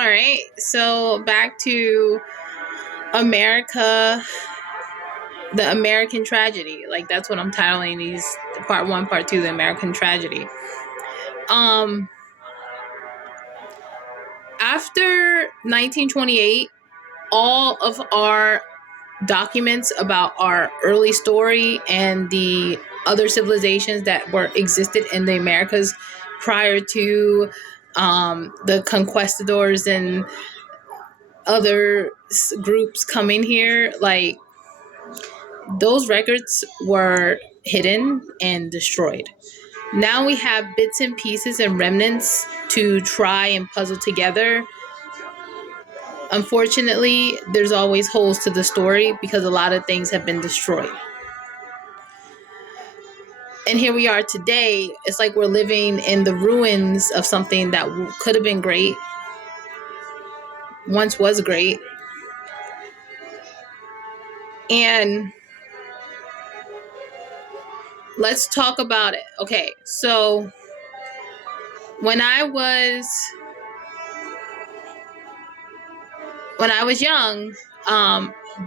All right, so back to America, the American tragedy. Like that's what I'm titling these part one, part two, the American tragedy. Um, After 1928, all of our documents about our early story and the other civilizations that were existed in the Americas prior to the conquistadors and other groups coming here, like those records were hidden and destroyed. Now we have bits and pieces and remnants to try and puzzle together. Unfortunately, there's always holes to the story because a lot of things have been destroyed. And here we are today. It's like we're living in the ruins of something that could have been great, once was great. And let's talk about it. Okay, so when I was young,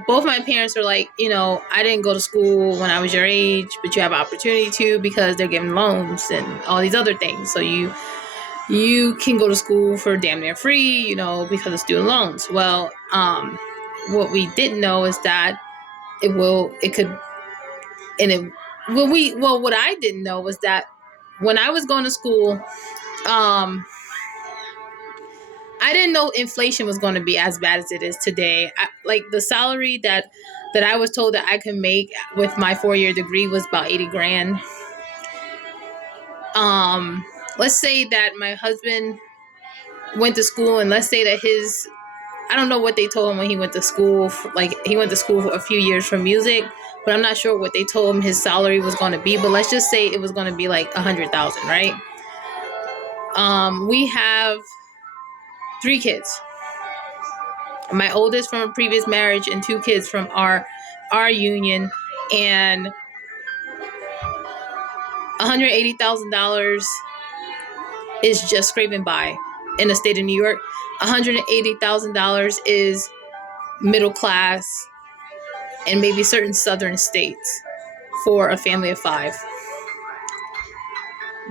both my parents were like, I didn't go to school when I was your age, but you have opportunity to because they're giving loans and all these other things. So you can go to school for damn near free, because of student loans. Well, what we didn't know is that what I didn't know was that when I was going to school, I didn't know inflation was going to be as bad as it is today. Like the salary that I was told that I could make with my 4-year degree was about 80 grand. Let's say that my husband went to school, and let's say that I don't know what they told him when he went to school. Like he went to school for a few years for music, but I'm not sure what they told him his salary was going to be. But let's just say it was going to be like 100,000, right? We have 3 kids. My oldest from a previous marriage and 2 kids from our union, and $180,000 is just scraping by in the state of New York. $180,000 is middle class in maybe certain southern states for a family of 5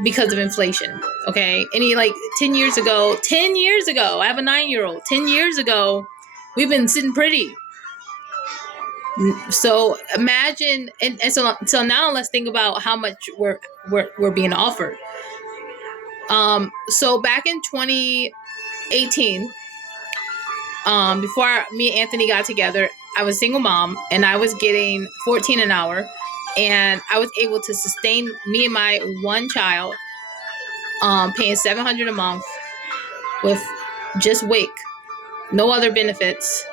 because of inflation. Okay. Any like 10 years ago, I have a 9-year-old. 10 years ago, we've been sitting pretty. So imagine, and so now let's think about how much we're being offered. So back in 2018, before me and Anthony got together, I was a single mom and I was getting $14 an hour, and I was able to sustain me and my one child, paying $700 a month with just WIC, no other benefits.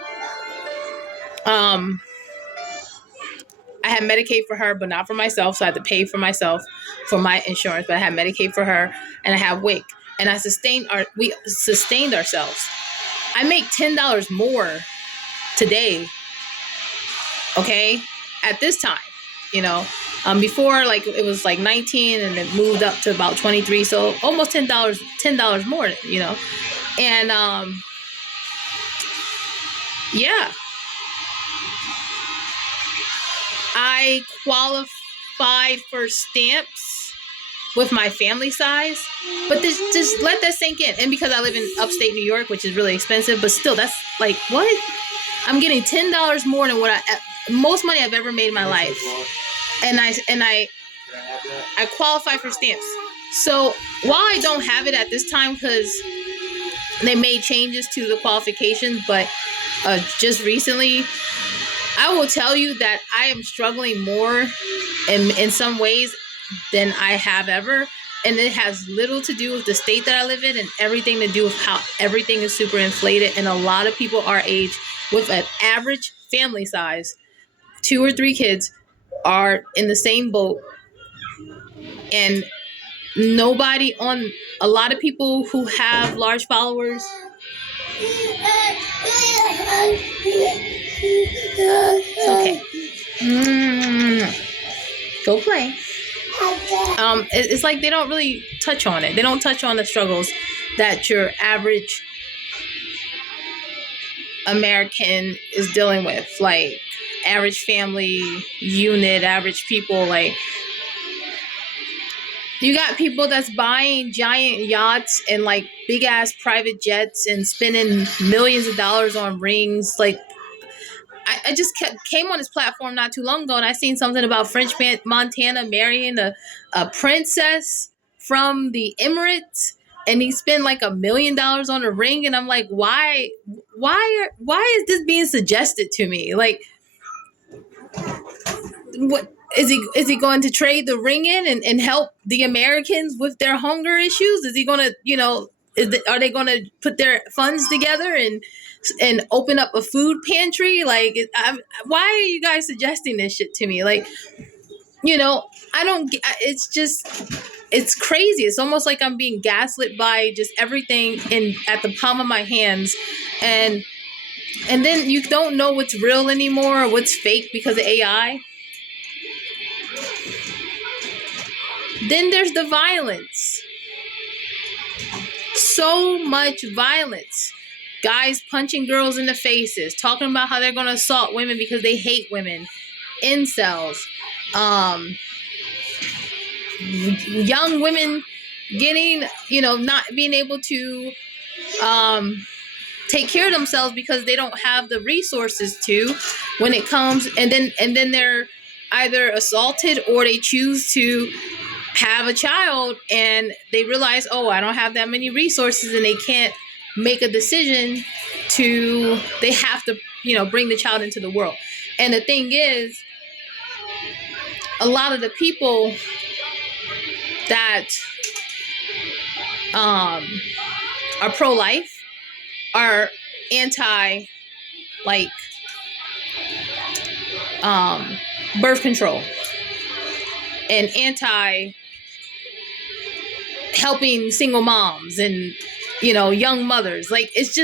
I had Medicaid for her, but not for myself. So I had to pay for myself for my insurance, but I had Medicaid for her, and I had WIC, and we sustained ourselves. I make $10 more today. Okay. At this time, before, like it was like 19 and it moved up to about 23. So almost $10 more, and, yeah. I qualified for stamps with my family size, but just let that sink in. And because I live in upstate New York, which is really expensive, but still, that's like, what? I'm getting $10 more than what most money I've ever made in my life, and I qualify for stamps. So while I don't have it at this time because they made changes to the qualifications, but just recently, I will tell you that I am struggling more in some ways than I have ever. And it has little to do with the state that I live in and everything to do with how everything is super inflated. And a lot of people our age with an average family size, 2 or 3 kids, are in the same boat. And a lot of people who have large followers, okay. Go play. It's like they don't really touch on it. They don't touch on the struggles that your average American is dealing with, like average family unit, average people. Like, you got people that's buying giant yachts and like big ass private jets and spending millions of dollars on rings. Like, I just came on this platform not too long ago, and I seen something about French Montana marrying a princess from the Emirates, and he spent like $1 million on a ring, and I'm like, why is this being suggested to me? Like, what is he going to trade the ring in and help the Americans with their hunger issues? Is he going to, are they going to put their funds together and open up a food pantry? Like, why are you guys suggesting this shit to me? Like, I don't. It's crazy. It's almost like I'm being gaslit by just everything at the palm of my hands, and then you don't know what's real anymore or what's fake because of AI. Then there's the violence. So much violence. Guys punching girls in the faces, talking about how they're going to assault women because they hate women. Incels. Young women getting, not being able to take care of themselves because they don't have the resources to when it comes, and then they're either assaulted or they choose to have a child and they realize, oh, I don't have that many resources, and they can't make a decision they have to, bring the child into the world. And the thing is, a lot of the people that are pro-life are anti, like, birth control and anti helping single moms and, young mothers. Like, it's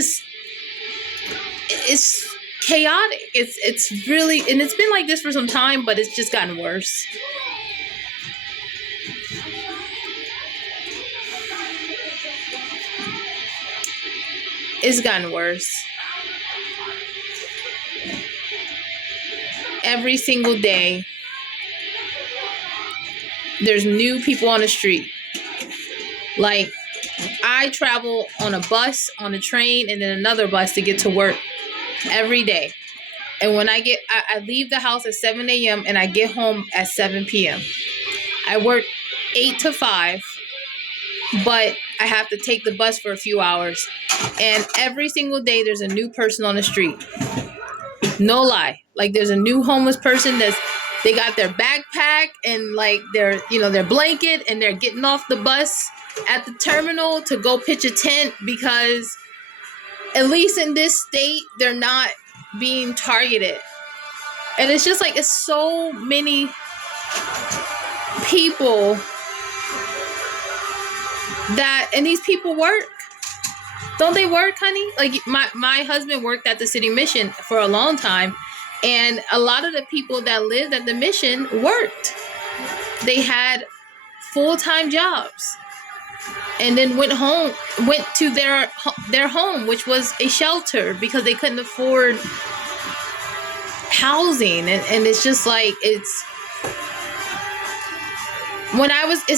chaotic. It's really, and it's been like this for some time, but it's just gotten worse. It's gotten worse. Every single day, there's new people on the street. Like, I travel on a bus, on a train, and then another bus to get to work every day. And when I leave the house at 7 a.m. and I get home at 7 p.m. I work 8 to 5, but I have to take the bus for a few hours. And every single day, there's a new person on the street. No lie. Like, there's a new homeless person they got their backpack and like their blanket, and they're getting off the bus at the terminal to go pitch a tent because, at least in this state, they're not being targeted. And it's just like, it's so many people and these people work. Don't they work, honey? Like, my husband worked at the city mission for a long time, and a lot of the people that lived at the mission worked. They had full-time jobs, and then went to their home, which was a shelter, because they couldn't afford housing. And it's just like, it's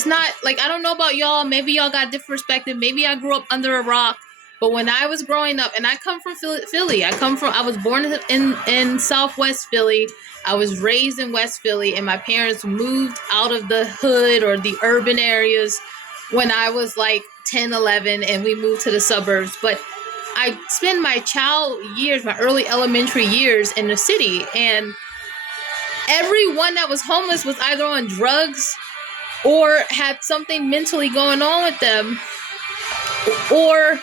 not like, I don't know about y'all, maybe y'all got a different perspective, maybe I grew up under a rock, but when I was growing up, and I come from Philly, I was born in Southwest Philly, I was raised in West Philly, and my parents moved out of the hood or the urban areas when I was like 10, 11, and we moved to the suburbs. But I spent my my early elementary years in the city, and everyone that was homeless was either on drugs or had something mentally going on with them, or,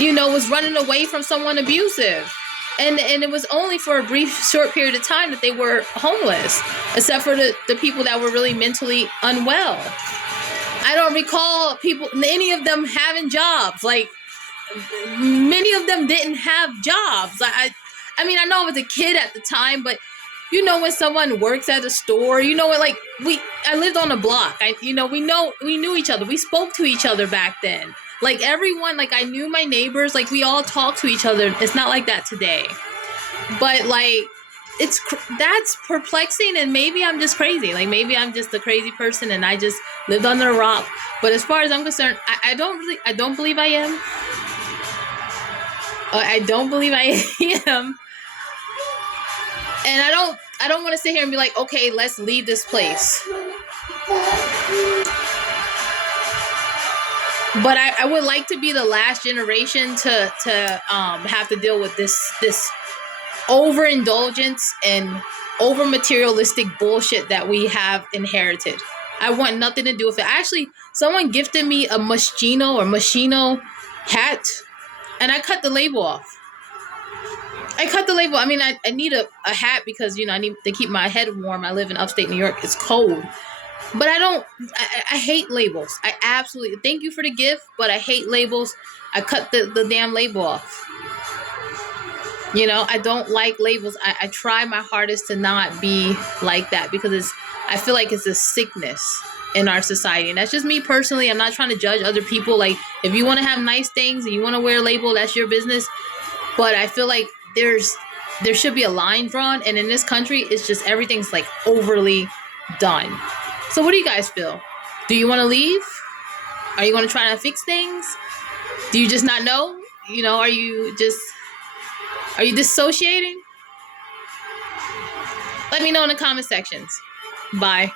was running away from someone abusive. And it was only for a short period of time that they were homeless, except for the people that were really mentally unwell. I don't recall any of them having jobs. Like, many of them didn't have jobs. I mean, I know I was a kid at the time, but when someone works at a store, I lived on a block. We knew each other. We spoke to each other back then. Like everyone, like I knew my neighbors, like we all talk to each other. It's not like that today. But like that's perplexing, and maybe I'm just crazy. Like maybe I'm just a crazy person and I just lived under a rock. But as far as I'm concerned, I don't believe I am. I don't believe I am. And I don't want to sit here and be like, okay, let's leave this place. But I would like to be the last generation to have to deal with this overindulgence and over materialistic bullshit that we have inherited. I want nothing to do with it. Actually, someone gifted me a Moschino hat, and I cut the label off. I mean, I need a hat because, you know, I need to keep my head warm. I live in upstate New York. It's cold. But I hate labels. I absolutely, thank you for the gift, but I hate labels. I cut the damn label off. You know, I don't like labels. I try my hardest to not be like that because I feel like it's a sickness in our society. And that's just me personally. I'm not trying to judge other people. Like, if you want to have nice things and you want to wear a label, that's your business. But I feel like there should be a line drawn. And in this country, it's just everything's like overly done. So what do you guys feel? Do you want to leave? Are you going to try to fix things? Do you just not know? You know, are you dissociating? Let me know in the comment sections. Bye.